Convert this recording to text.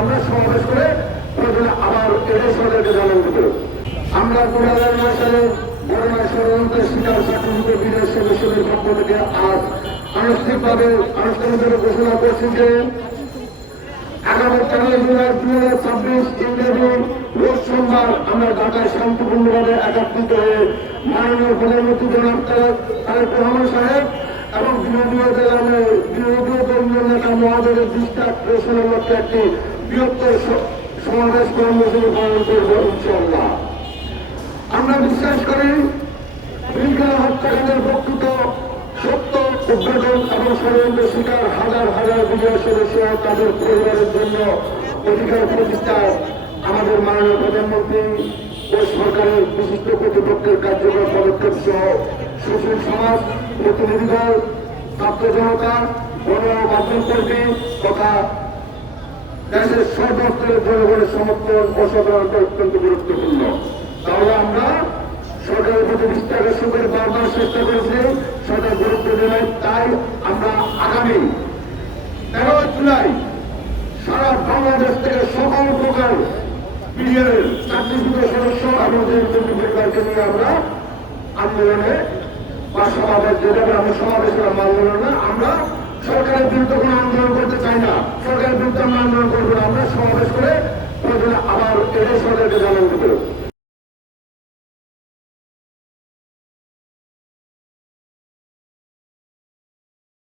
আমরা সমাবেশ করে প্রয়োজনে আবার এটাই সরকারকে জানাতে পারি। আমরা 2009 সালে করোনা ষড়যন্ত্রের শিকার ছাত্রলীগ বিরোধী সদস্যদের পক্ষ থেকে আজ আনুষ্ঠানিকভাবে ঘোষণা করছি যে আগামী 13 জুলাই 2026 ইংরেজি রোজ সোমবার আমরা ঢাকায় শান্তিপূর্ণভাবে একত্রিত হয়ে মাননীয় প্রধানমন্ত্রী জনাব তারেক রহমান সাহেব এবং বিরোধী দলীয় নেতা মহাজনের দৃষ্টি আকর্ষণের লক্ষ্যে একটি বৃহত্তর সমাবেশ কর্মসূচি পালন করব ইনশাআল্লাহ। আমরা বিশ্বাস করি পিলখানা হত্যাকাণ্ডের প্রকৃত সত্য উদ্ঘাটন এবং ষড়যন্ত্রের শিকার হাজার হাজার বিজয় সদস্য তাদের পরিবারের জন্য অধিকার প্রতিষ্ঠায় আমাদের মাননীয় প্রধানমন্ত্রী ও সরকারের বিশিষ্ট কর্তৃপক্ষের কার্যকর পদক্ষেপ সহ সুশীল সমাজ প্রতিনিধিদল ছাত্র জনতা গণমাধ্যম কর্মী তথা দেশের সর্বস্তরের জনগণের সমর্থন অসাধারণতা অত্যন্ত গুরুত্বপূর্ণ। তাহলে আমরা সরকারের প্রতি দৃষ্টি আকর্ষণ করে বারবার চেষ্টা করেছি, সরকার গুরুত্ব দেয়। তাই আমরা আগামী 13 জুলাই সারা বাংলাদেশ থেকে সকল প্রকার বিডিআরের চাকরিচ্যুত সদস্য এবং পরিবারকে নিয়ে আমরা আন্দোলনে বা সমাবেশ যেটাকে আমরা সমাবেশ মানব না। আমরা সরকারের বিরুদ্ধে কোনো আন্দোলন করতে চাই না, সরকারের বিরুদ্ধে আমরা আন্দোলন করবো না। আমরা সমাবেশ করে প্রয়োজনে আবার এটাই সরকারকে জানাতে পারবো।